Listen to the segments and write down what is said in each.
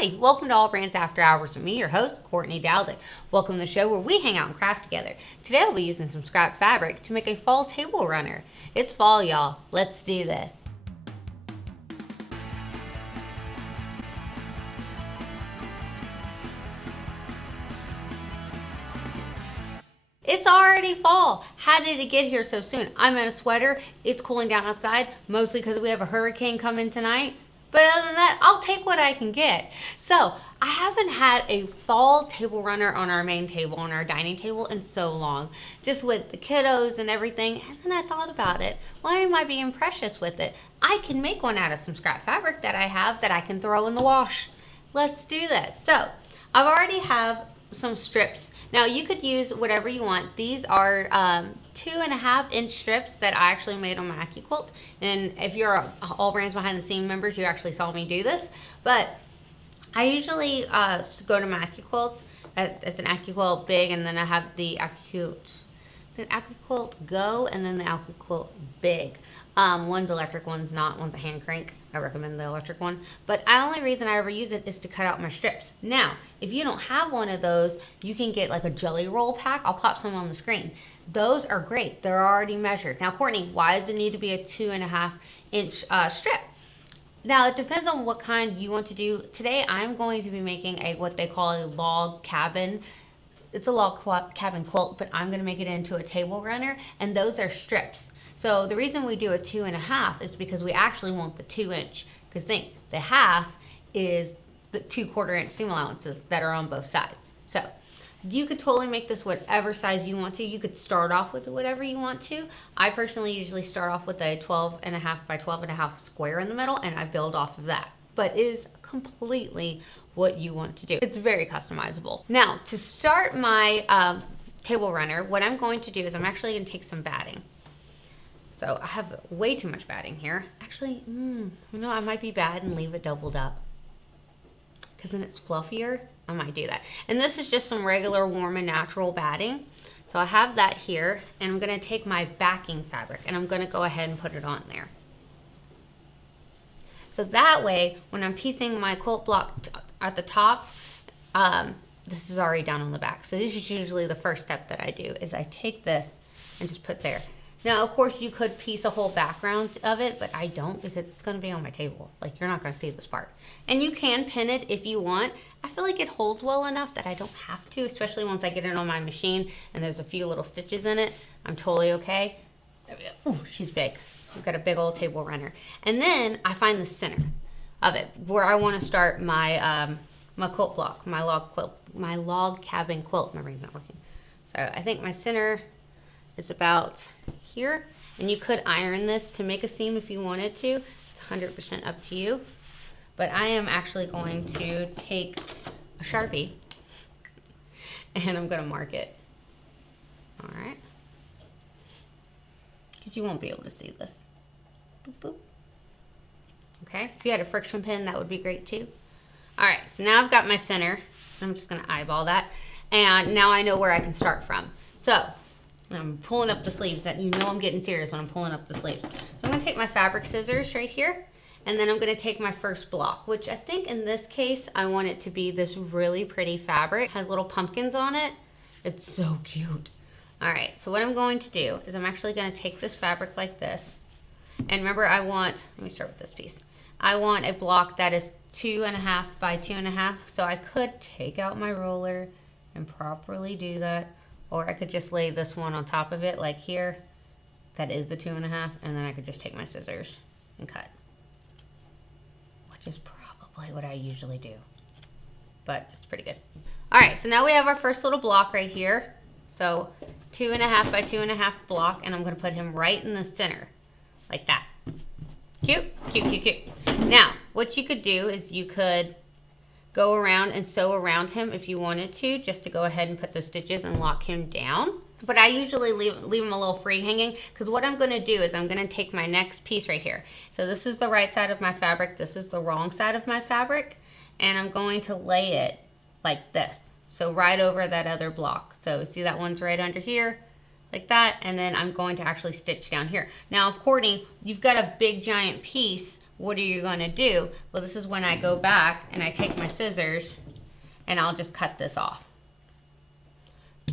Hi, welcome to AllBrands After Hours with me, your host, Courtney Douthat. Welcome to the show where we hang out and craft together. Today I'll be using some scrap fabric to make a fall table runner. It's fall, y'all. Let's do this. It's already fall. How did it get here so soon? I'm in a sweater. It's cooling down outside, mostly because we have a hurricane coming tonight. But other than that, I'll take what I can get. So I haven't had a fall table runner on our main table, on our dining table in so long, just with the kiddos and everything. And then I thought about it. Why am I being precious with it? I can make one out of some scrap fabric that I have that I can throw in the wash. Let's do this. So I've already have some strips. Now you could use whatever you want. These are 2.5 inch strips that I actually made on my Quilt. And if you're AllBrands behind the scene members, you actually saw me do this. But I usually go to my Quilt. It's an Quilt Big, and then I have the Quilt Go, and then the Quilt Big. One's electric, one's not. One's a hand crank. I recommend the electric one. But the only reason I ever use it is to cut out my strips. Now, if you don't have one of those, you can get like a jelly roll pack. I'll pop some on the screen. Those are great. They're already measured. Now, Courtney, why does it need to be a 2.5 inch strip? Now, it depends on what kind you want to do. Today, I'm going to be making what they call a log cabin. It's a log cabin quilt, but I'm going to make it into a table runner, and those are strips. So the reason we do a 2.5 is because we actually want the 2 inch. Because think, the half is the 2/4 inch seam allowances that are on both sides. So you could totally make this whatever size you want to. You could start off with whatever you want to. I personally usually start off with a 12.5 by 12.5 square in the middle, and I build off of that. But it is completely what you want to do. It's very customizable. Now, to start my table runner, what I'm going to do is I'm actually going to take some batting. So I have way too much batting here. Actually, I might be bad and leave it doubled up, because then it's fluffier. I might do that. And this is just some regular warm and natural batting. So I have that here, and I'm gonna take my backing fabric and I'm gonna go ahead and put it on there. So that way, when I'm piecing my quilt block at the top, this is already down on the back. So this is usually the first step that I do, is I take this and just put there. Now, of course, you could piece a whole background of it, but I don't, because it's going to be on my table. Like, you're not going to see this part. And you can pin it if you want. I feel like it holds well enough that I don't have to, especially once I get it on my machine and there's a few little stitches in it. I'm totally okay. There we go. Ooh, she's big. We've got a big old table runner. And then I find the center of it, where I want to start my my quilt block, my log cabin quilt. My brain's not working. So I think my center is about here, and you could iron this to make a seam if you wanted to. It's 100% up to you. But I am actually going to take a Sharpie and I'm going to mark it. All right. Because you won't be able to see this. Boop, boop. Okay. If you had a friction pin, that would be great too. All right. So now I've got my center. I'm just going to eyeball that. And now I know where I can start from. So I'm pulling up the sleeves. That you know I'm getting serious when I'm pulling up the sleeves. So I'm going to take my fabric scissors right here, and then I'm going to take my first block, which I think in this case I want it to be this really pretty fabric. It has little pumpkins on it. It's so cute. All right, so what I'm going to do is I'm actually going to take this fabric like this. And remember, let me start with this piece. I want a block that is 2.5 by 2.5. So I could take out my roller and properly do that. Or I could just lay this one on top of it, like here. That is the 2.5, and then I could just take my scissors and cut. Which is probably what I usually do. But it's pretty good. All right, so now we have our first little block right here. So 2.5 by 2.5 block, and I'm gonna put him right in the center, like that. Cute, cute, cute, cute. Now, what you could do is you could go around and sew around him if you wanted to, just to go ahead and put those stitches and lock him down. But I usually leave him a little free hanging, because what I'm going to do is I'm going to take my next piece right here. So this is the right side of my fabric, this is the wrong side of my fabric, and I'm going to lay it like this. So right over that other block. So see, that one's right under here, like that, and then I'm going to actually stitch down here. Now, of Courtney, you've got a big giant piece what are you gonna do? Well, this is when I go back and I take my scissors and I'll just cut this off.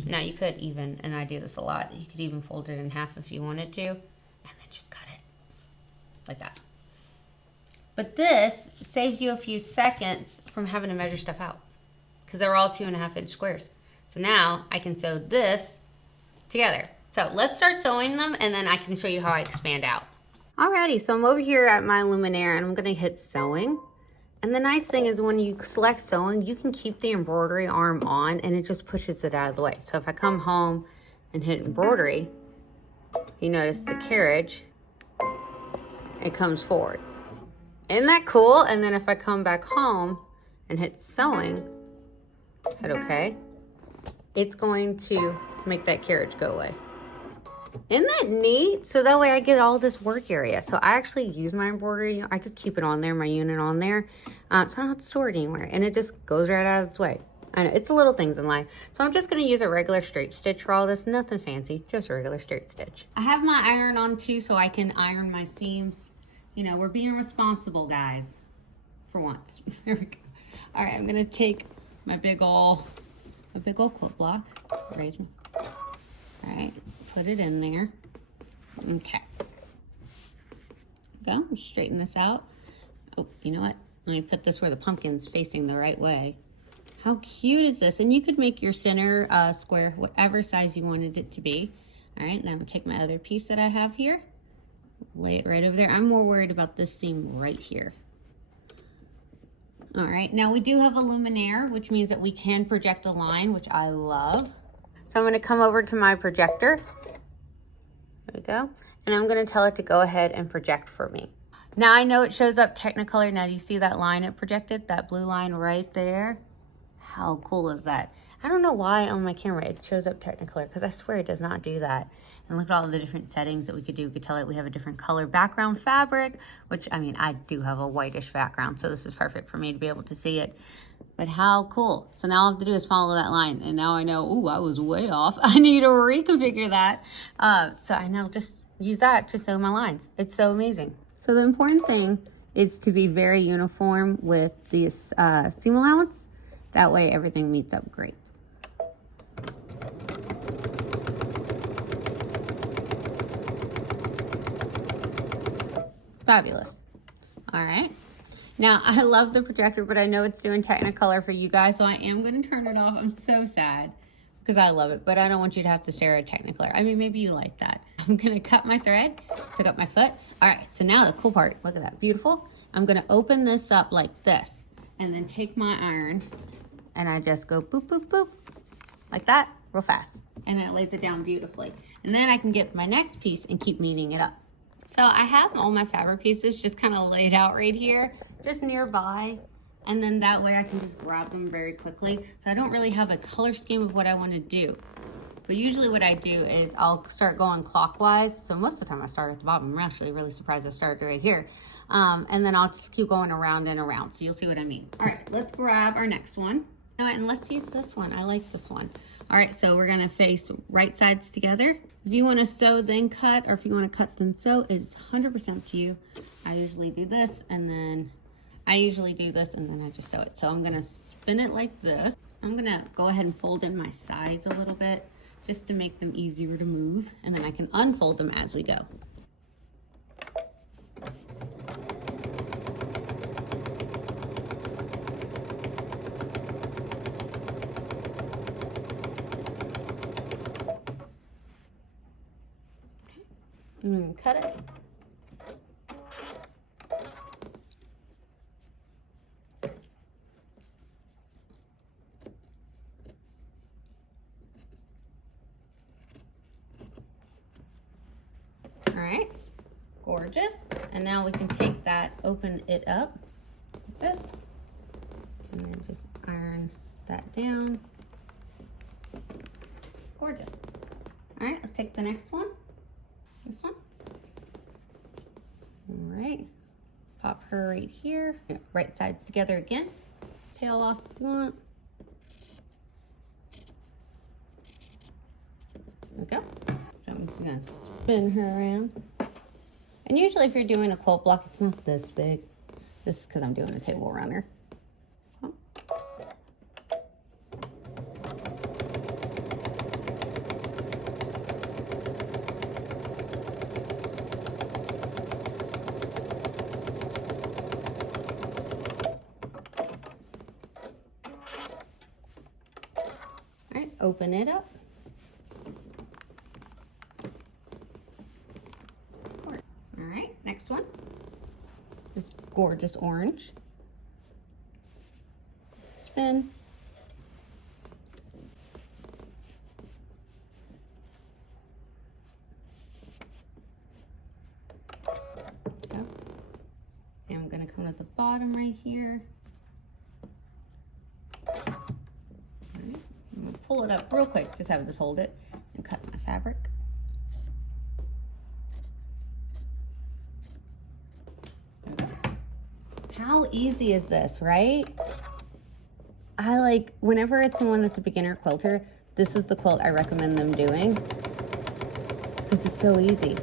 Now you could even, and I do this a lot, you could even fold it in half if you wanted to, and then just cut it like that. But this saves you a few seconds from having to measure stuff out because they're all 2.5 inch squares. So now I can sew this together. So let's start sewing them and then I can show you how I expand out. Alrighty, so I'm over here at my Luminaire and I'm gonna hit sewing. And the nice thing is when you select sewing, you can keep the embroidery arm on and it just pushes it out of the way. So if I come home and hit embroidery, you notice the carriage, it comes forward. Isn't that cool? And then if I come back home and hit sewing, hit okay, it's going to make that carriage go away. Isn't that neat? So that way I get all this work area. So I actually use my embroidery. I just keep it on there, my unit on there. So I don't have to store it anywhere. And it just goes right out of its way. I know, it's the little things in life. So I'm just going to use a regular straight stitch for all this. Nothing fancy, just a regular straight stitch. I have my iron on too so I can iron my seams. You know, we're being responsible, guys. For once. There we go. All right, I'm going to take my big ol' quilt block. Raise me. All right. Put it in there. Okay. Go, straighten this out. Oh, you know what? Let me put this where the pumpkin's facing the right way. How cute is this? And you could make your center square whatever size you wanted it to be. All right, now I'm gonna take my other piece that I have here, lay it right over there. I'm more worried about this seam right here. All right, now we do have a Luminaire, which means that we can project a line, which I love. So I'm gonna come over to my projector. There we go. And I'm gonna tell it to go ahead and project for me. Now I know it shows up Technicolor. Now do you see that line it projected? That blue line right there? How cool is that? I don't know why on my camera it shows up Technicolor because I swear it does not do that. And look at all the different settings that we could do. We could tell it we have a different color background fabric, which I mean, I do have a whitish background, so this is perfect for me to be able to see it. But how cool. So now all I have to do is follow that line. And now I know, ooh, I was way off. I need to reconfigure that. So I now just use that to sew my lines. It's so amazing. So the important thing is to be very uniform with the seam allowance. That way everything meets up great. Fabulous. All right. Now, I love the projector, but I know it's doing Technicolor for you guys, so I am going to turn it off. I'm so sad because I love it, but I don't want you to have to stare at Technicolor. I mean, maybe you like that. I'm going to cut my thread, pick up my foot. All right, so now the cool part, look at that, beautiful. I'm going to open this up like this and then take my iron and I just go boop, boop, boop, like that, real fast. And then it lays it down beautifully. And then I can get my next piece and keep kneading it up. So I have all my fabric pieces just kind of laid out right here, just nearby. And then that way I can just grab them very quickly. So I don't really have a color scheme of what I want to do. But usually what I do is I'll start going clockwise. So most of the time I start at the bottom. I'm actually really surprised I started right here. And then I'll just keep going around and around. So you'll see what I mean. All right, let's grab our next one. All right, and let's use this one. I like this one. All right, so we're gonna face right sides together. If you wanna sew then cut, or if you wanna cut then sew, it's 100% up to you. I usually do this and then I just sew it. So I'm gonna spin it like this. I'm gonna go ahead and fold in my sides a little bit just to make them easier to move. And then I can unfold them as we go. I'm gonna cut it. All right, gorgeous. And now we can take that, open it up like this, and then just iron that down. Gorgeous. All right, let's take the next one. This one. All right, pop her right here. Right sides together again. Tail off if you want. There we go. So I'm just gonna spin her around. And usually if you're doing a quilt block, it's not this big. This is because I'm doing a table runner. All right, open it up. All right, next one. This gorgeous orange. Spin. So, and I'm going to come to the bottom right here. All right, I'm going to pull it up real quick. Just have this hold it and cut my fabric. How easy is this, right? I like, whenever it's someone that's a beginner quilter, this is the quilt I recommend them doing because it's so easy.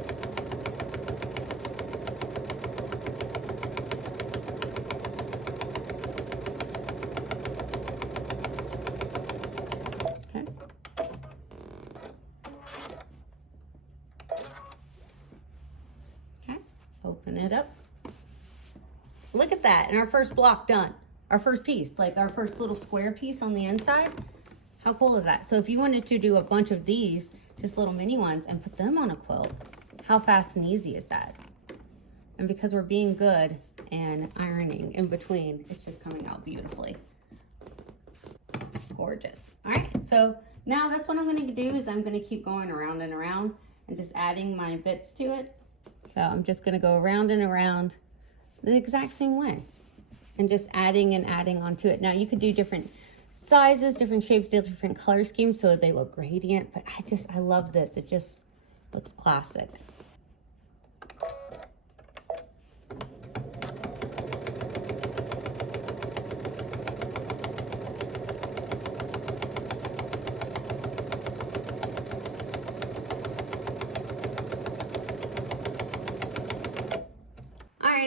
Okay. Okay, open it up. Look at that, and our first block done. Our first piece, like our first little square piece on the inside. How cool is that? So if you wanted to do a bunch of these, just little mini ones, and put them on a quilt, how fast and easy is that? And because we're being good and ironing in between, it's just coming out beautifully. Gorgeous. All right, so now that's what I'm gonna do is I'm gonna keep going around and around and just adding my bits to it. So I'm just gonna go around and around the exact same way and just adding and adding onto it. Now you could do different sizes, different shapes, different color schemes so they look gradient, but I love this. It just looks classic.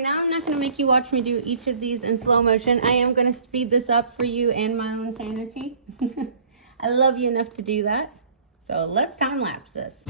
Now I'm not going to make you watch me do each of these in slow motion. I am going to speed this up for you and my own sanity. I love you enough to do that. So let's time lapse this.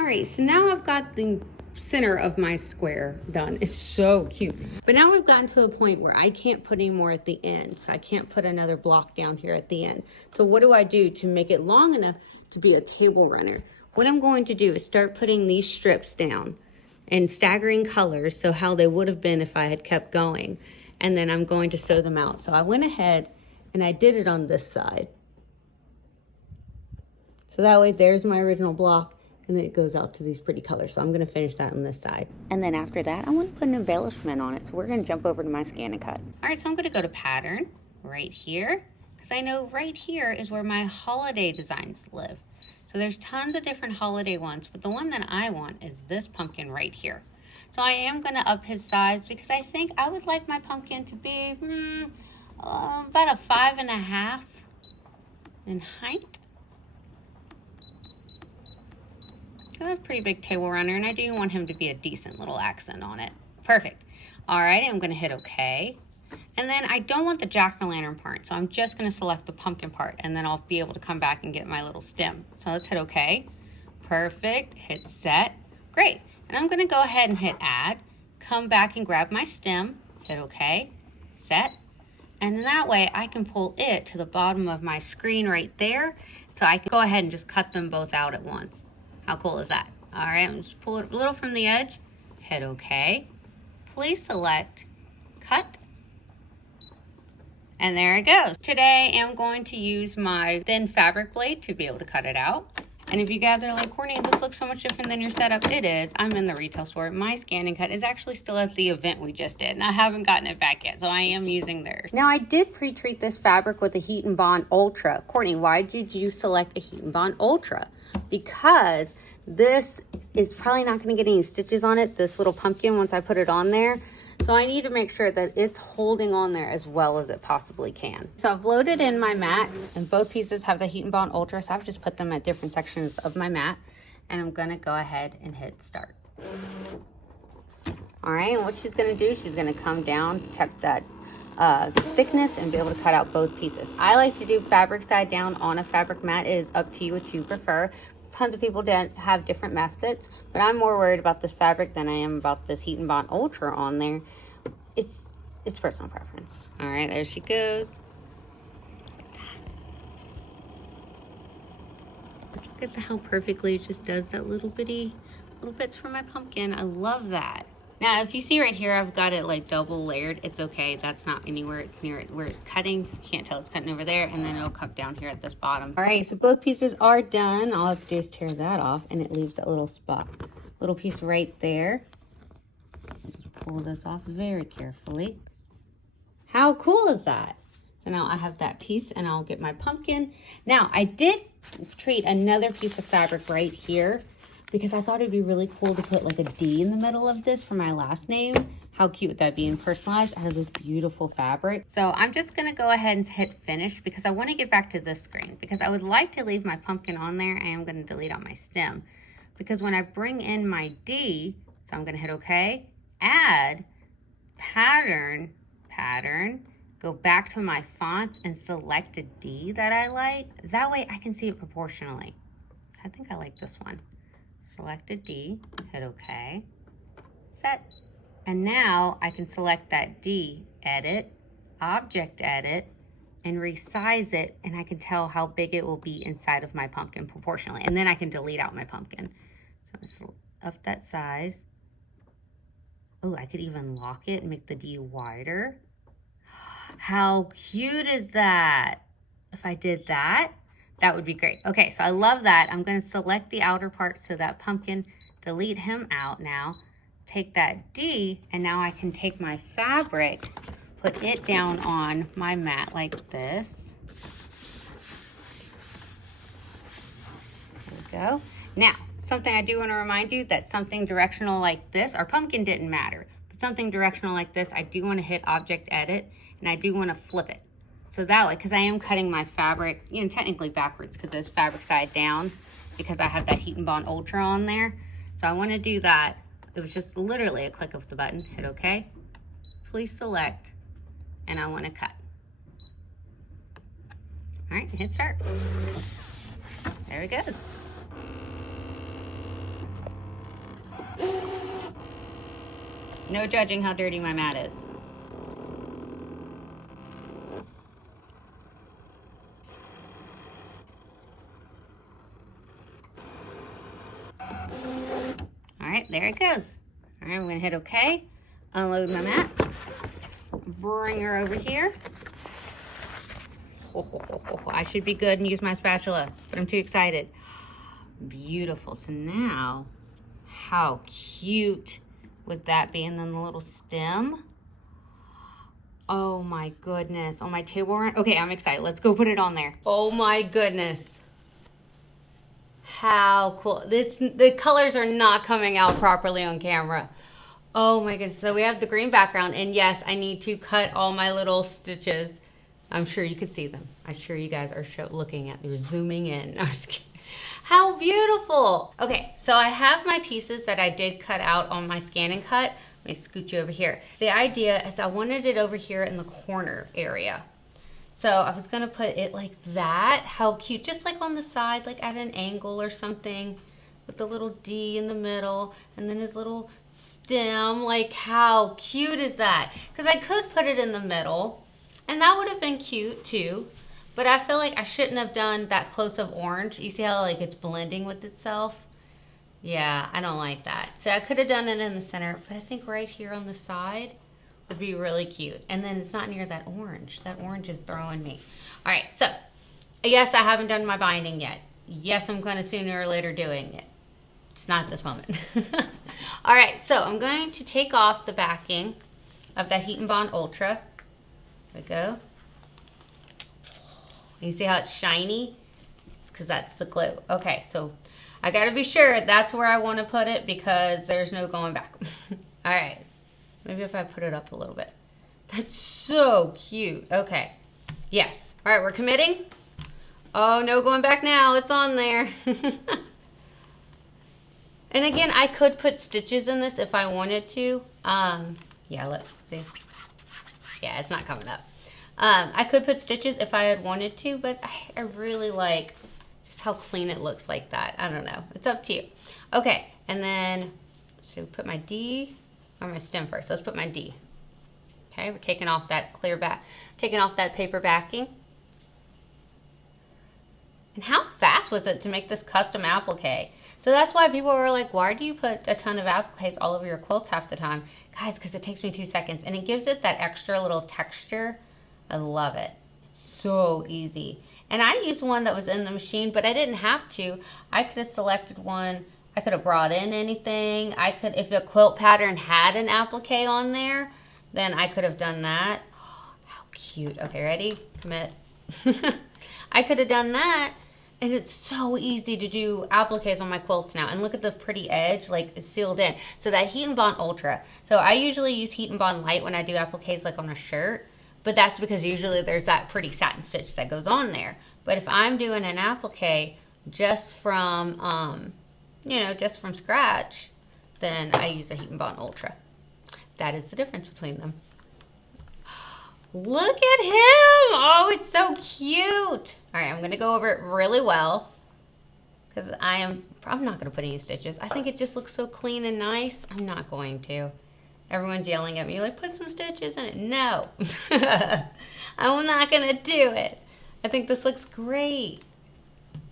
Alright, so now I've got the center of my square done. It's so cute. But now we've gotten to the point where I can't put any more at the end. So I can't put another block down here at the end. So what do I do to make it long enough to be a table runner? What I'm going to do is start putting these strips down in staggering colors, so how they would have been if I had kept going. And then I'm going to sew them out. So I went ahead and I did it on this side. So that way there's my original block. And then it goes out to these pretty colors. So I'm gonna finish that on this side. And then after that, I want to put an embellishment on it. So we're gonna jump over to my ScanNCut. All right, so I'm gonna go to pattern right here, because I know right here is where my holiday designs live. So there's tons of different holiday ones, but the one that I want is this pumpkin right here. So I am gonna up his size because I think I would like my pumpkin to be about a 5.5 in height. I have a pretty big table runner, and I do want him to be a decent little accent on it. Perfect. All right, I'm gonna hit okay. And then I don't want the jack-o'-lantern part, so I'm just gonna select the pumpkin part, and then I'll be able to come back and get my little stem. So let's hit okay. Perfect, hit set, great. And I'm gonna go ahead and hit add, come back and grab my stem, hit okay, set. And then that way I can pull it to the bottom of my screen right there, so I can go ahead and just cut them both out at once. How cool is that? All right, I'm just pull it a little from the edge, hit okay. Please select cut. And there it goes. Today I'm going to use my thin fabric blade to be able to cut it out. And if you guys are like, Courtney, this looks so much different than your setup, it is. I'm in the retail store. My ScanNCut is actually still at the event we just did, and I haven't gotten it back yet, so I am using theirs. Now, I did pre-treat this fabric with a Heat and Bond Ultra. Courtney, why did you select a Heat and Bond Ultra? Because this is probably not going to get any stitches on it, this little pumpkin, once I put it on there. So I need to make sure that it's holding on there as well as it possibly can. So I've loaded in my mat, and both pieces have the Heat and Bond Ultra, so I've just put them at different sections of my mat, and I'm gonna go ahead and hit start. All right, and what she's gonna do, she's gonna come down, check that thickness, and be able to cut out both pieces. I like to do fabric side down on a fabric mat. It is up to you what you prefer. Tons of people have different methods, but I'm more worried about this fabric than I am about this Heat and Bond Ultra on there. It's personal preference. All right, there she goes. Look at how perfectly it just does that little bits for my pumpkin. I love that. Now, if you see right here, I've got it like double layered. It's okay. That's not anywhere. It's near it where it's cutting. You can't tell it's cutting over there, and then it'll cut down here at this bottom. All right, so both pieces are done. All I have to do is tear that off, and it leaves that little spot. Little piece right there. Just pull this off very carefully. How cool is that? So now I have that piece, and I'll get my pumpkin. Now, I did treat another piece of fabric right here, because I thought it'd be really cool to put like a D in the middle of this for my last name. How cute would that be, and personalized out of this beautiful fabric. So I'm just gonna go ahead and hit finish because I wanna get back to this screen because I would like to leave my pumpkin on there. I am gonna delete out my stem because when I bring in my D, so I'm gonna hit okay, add, pattern, go back to my fonts and select a D that I like. That way I can see it proportionally. I think I like this one. Select a D, hit okay, set. And now I can select that D, edit, object edit, and resize it, and I can tell how big it will be inside of my pumpkin proportionally. And then I can delete out my pumpkin. So I'm gonna up that size. Oh, I could even lock it and make the D wider. How cute is that? If I did that, that would be great. Okay, so I love that. I'm gonna select the outer part so that pumpkin, delete him out now, take that D, and now I can take my fabric, put it down on my mat like this. There we go. Now, something I do wanna remind you that something directional like this, our pumpkin didn't matter, but something directional like this, I do wanna hit object edit, and I do wanna flip it. So that way, because I am cutting my fabric, you know, technically backwards because it's fabric side down because I have that Heat and Bond Ultra on there. So I want to do that. It was just literally a click of the button, hit okay, please select, and I want to cut. All right, hit start. There it goes. No judging how dirty my mat is. All right, there it goes. All right, I'm gonna hit okay, unload my mat, bring her over here. I should be good and use my spatula, but I'm too excited. Beautiful, so now, how cute would that be? And then the little stem. Oh my goodness, on my table run. Okay, I'm excited, let's go put it on there. Oh my goodness. How cool. The colors are not coming out properly on camera. Oh my goodness. So we have the green background, and yes, I need to cut all my little stitches. I'm sure you could see them. I'm sure you guys are looking at, you're zooming in. I'm just kidding. How beautiful. Okay, so I have my pieces that I did cut out on my ScanNCut. Let me scoot you over here. The idea is I wanted it over here in the corner area. So I was gonna put it like that. How cute, just like on the side, like at an angle or something with the little D in the middle and then his little stem. Like how cute is that? Because I could put it in the middle and that would have been cute too. But I feel like I shouldn't have done that close of orange. You see how like it's blending with itself? Yeah, I don't like that. So I could have done it in the center, but I think right here on the side would be really cute. And then it's not near that orange. That orange is throwing me. All right, so yes, I haven't done my binding yet. yes, I'm going to sooner or later doing it. It's not this moment. All right, so I'm going to take off the backing of that Heat and Bond Ultra. There we go. You see how it's shiny? It's because that's the glue. Okay, so I got to be sure that's where I want to put it because there's no going back. All right, maybe if I put it up a little bit. That's so cute. Okay, yes. All right, we're committing. Oh, no going back now. It's on there. And again, I could put stitches in this if I wanted to. Yeah, let's see. Yeah, it's not coming up. I could put stitches if I had wanted to, but I really like just how clean it looks like that. I don't know. It's up to you. Okay, and then, should we put my D or my stem first? Let's put my D. Okay, we're taking off that clear back, taking off that paper backing. And how fast was it to make this custom applique? So that's why people were like, why do you put a ton of appliques all over your quilts half the time? Guys, because it takes me 2 seconds and it gives it that extra little texture. I love it. It's so easy. And I used one that was in the machine, but I didn't have to. I could have selected one. I could have brought in anything. I could, if a quilt pattern had an applique on there, then I could have done that. Oh, how cute. Okay, ready? Commit. I could have done that. And it's so easy to do appliques on my quilts now. And look at the pretty edge, like it's sealed in. So that Heat and Bond Ultra. So I usually use Heat and Bond Light when I do appliques like on a shirt. But that's because usually there's that pretty satin stitch that goes on there. But if I'm doing an applique just from, just from scratch, then I use a Heat and Bond Ultra. That is the difference between them. Look at him! Oh, it's so cute. All right, I'm going to go over it really well because I'm not going to put any stitches. I think it just looks so clean and nice. I'm not going to. Everyone's yelling at me, like, put some stitches in it. No, I'm not going to do it. I think this looks great.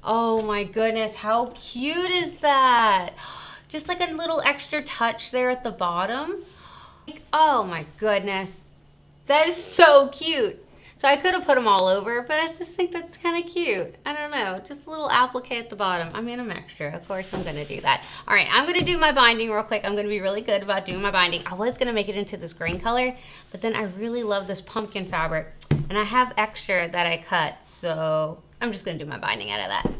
Oh my goodness, how cute is that? Just like a little extra touch there at the bottom. Oh my goodness. That is so cute. So I could have put them all over, but I just think that's kind of cute. I don't know, just a little applique at the bottom. I mean, I'm extra. Of course, I'm going to do that. All right, I'm going to do my binding real quick. I'm going to be really good about doing my binding. I was going to make it into this green color, but then I really love this pumpkin fabric, and I have extra that I cut, so I'm just going to do my binding out of that.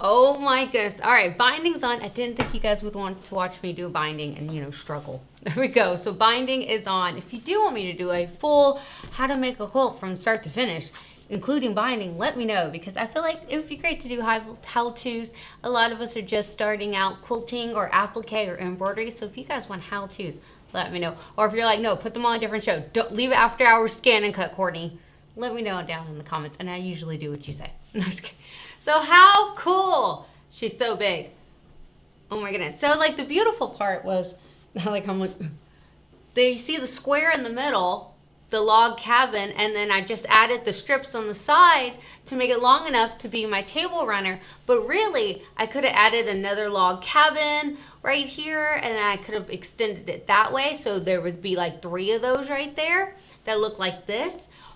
Oh my goodness. All right, binding's on. I didn't think you guys would want to watch me do binding and, struggle. There we go. So binding is on. If you do want me to do a full how to make a quilt from start to finish, including binding, let me know because I feel like it would be great to do how-tos. A lot of us are just starting out quilting or applique or embroidery. So if you guys want how-tos, let me know. Or if you're like, no, put them on a different show. Don't leave it after hours scan and cut, Courtney. Let me know down in the comments. And I usually do what you say. No, I'm just kidding. So how cool. She's so big. Oh my goodness. So like the beautiful part was, you see the square in the middle, the log cabin, and then I just added the strips on the side to make it long enough to be my table runner. But really, I could have added another log cabin right here, and I could have extended it that way. So there would be like 3 of those right there that look like this.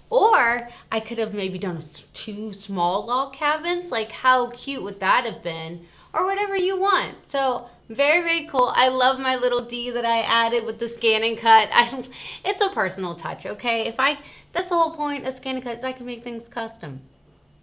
Or I could have maybe done 2 small log cabins. Like how cute would that have been? Or whatever you want. So very, very cool. I love my little D that I added with the ScanNCut. It's a personal touch, okay? That's the whole point of ScanNCut is I can make things custom.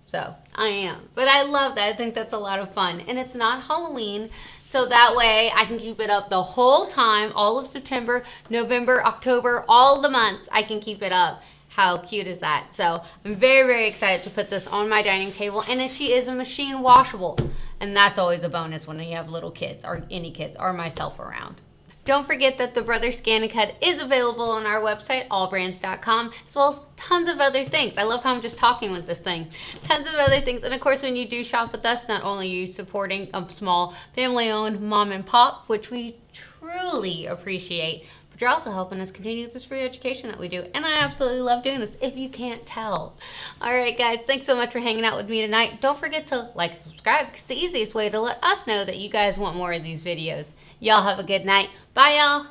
So I am. But I love that. I think that's a lot of fun. And it's not Halloween. So that way I can keep it up the whole time. All of September, November, October, all the months I can keep it up. How cute is that? So I'm very, very excited to put this on my dining table. And she is a machine washable. And that's always a bonus when you have little kids or any kids or myself around. Don't forget that the Brother ScanNCut is available on our website, allbrands.com, as well as tons of other things. I love how I'm just talking with this thing. Tons of other things. And of course, when you do shop with us, not only are you supporting a small family-owned mom and pop, which we truly appreciate, but you're also helping us continue this free education that we do. And I absolutely love doing this, if you can't tell. All right, guys, thanks so much for hanging out with me tonight. Don't forget to like and subscribe, because it's the easiest way to let us know that you guys want more of these videos. Y'all have a good night. Bye, y'all.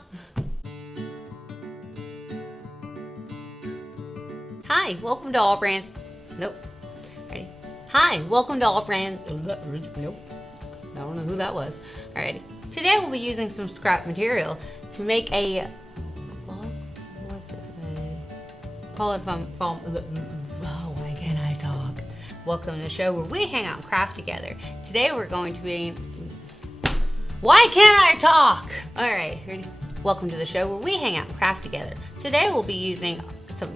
Hi, welcome to AllBrands. Nope. Ready? Hi, welcome to AllBrands. Nope, I don't know who that was. Alrighty, today we'll be using some scrap material to make a log. What's it? Call it from. Why can't I talk? Welcome to the show where we hang out and craft together. Today we're going to be. Why can't I talk? All right, ready? Welcome to the show where we hang out and craft together. Today we'll be using some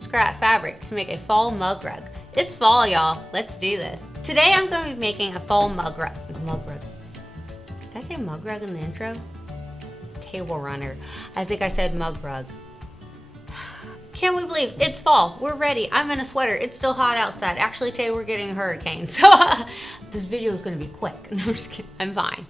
scrap fabric to make a fall mug rug. It's fall, y'all. Let's do this. Today I'm going to be making a fall mug rug. Did I say mug rug in the intro? Table runner. I think I said mug rug. Can't we believe it's fall? We're ready. I'm in a sweater. It's still hot outside. Actually, today we're getting a hurricane. So this video is going to be quick. No, I'm just kidding. I'm fine.